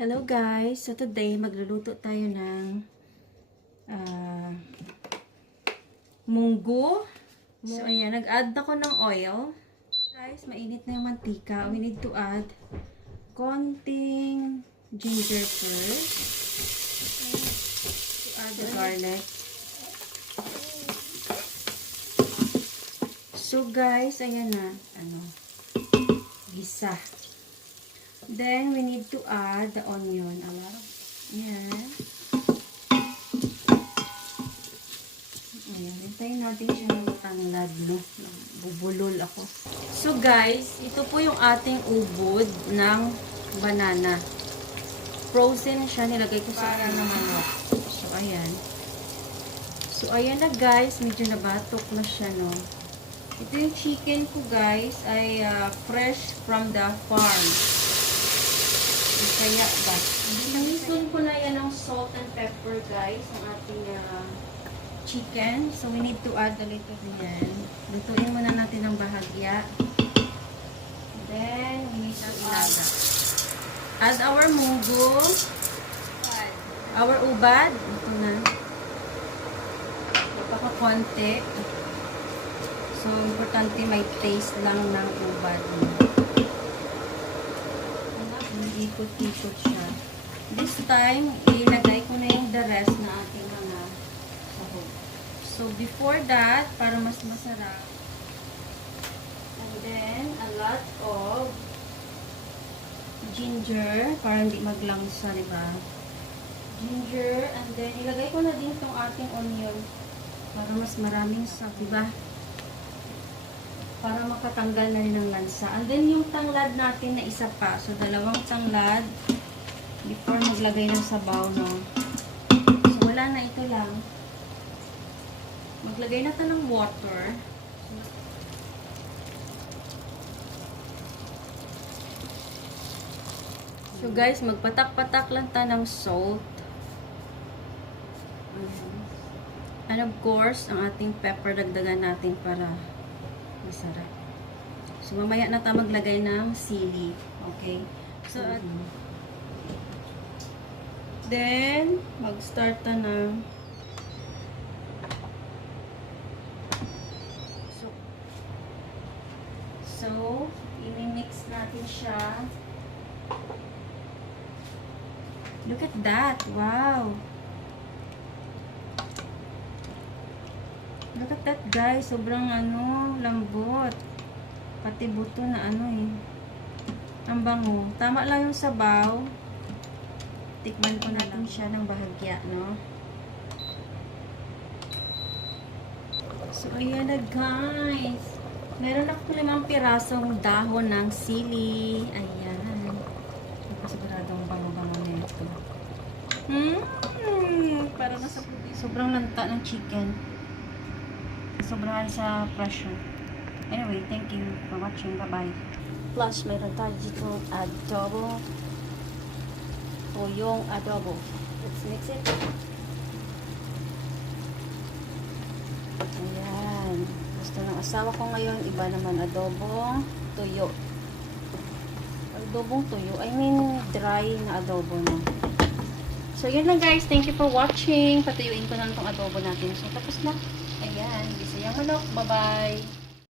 Hello guys! So today, magluluto tayo ng munggo. So ayan, nag-add ako ng oil. Guys, mainit na yung mantika. We need to add konting ginger first. To add the garlic. So guys, ayan na. Gisa. Then, we need to add the onion. Ayan. Ayan. Hintayin natin siya ng tanglad, no? Bubulol ako. So, guys, ito po yung ating ubod ng banana. Frozen siya. Nilagay ko sa manok. So, ayan. So, ayan na, guys. Medyo nabatok na siya, no? Ito yung chicken ko, guys, ay fresh from the farm. Kaya ba? Namisun ko na yan ng salt and pepper, guys, ang ating chicken. So, we need to add a little yan. Lutuin muna natin ng bahagya. Then, we need to add our munggo. Our ubad. Ito na. Pagkakakonti. So, importante may taste lang ng ubad. Ikot-ikot siya. This time, ilagay ko na yung the rest na ating mga sahog. So, before that, para mas masarap. And then, a lot of ginger, para hindi maglangsa, diba? Ginger, and then, ilagay ko na din itong ating onion para mas maraming sap, diba? Para makatanggal na rin ng lansa. And then, yung tanglad natin na isa pa. So, dalawang tanglad before maglagay ng sabaw, no? So, wala na. Ito lang. Maglagay na ito ng water. So, guys, magpatak-patak lang tayo ng salt. And of course, ang ating pepper, dagdagan natin para masarap. So, mamaya na tayo maglagay ng sili. Okay? So, then, mag-start na ng so, i-mix natin siya. Look at that! Wow! Look at that, guys. Sobrang lambot. Pati buto na ang bango. Tama lang yung sabaw. Tikman ko natin siya ng bahagya, no? So, ayan na, guys. Meron ako 5 pirasong dahon ng sili. Ayan. Napasiguradong bango-bango na ito. Para nasa puti. Sobrang lanta ng chicken. Sobrang sa pressure. Anyway, thank you for watching. Bye-bye. Plus, mayroon tayo dito adobo. Tuyong adobo. Let's mix it. Ayan. Gusto ng asawa ko ngayon. Iba naman adobo. Tuyo. Adobong tuyo. I mean, dry na adobo na. So, yun lang guys. Thank you for watching. Patuyuin ko na itong adobo natin. So, tapos na. Ayan, bisayang manok. Bye-bye!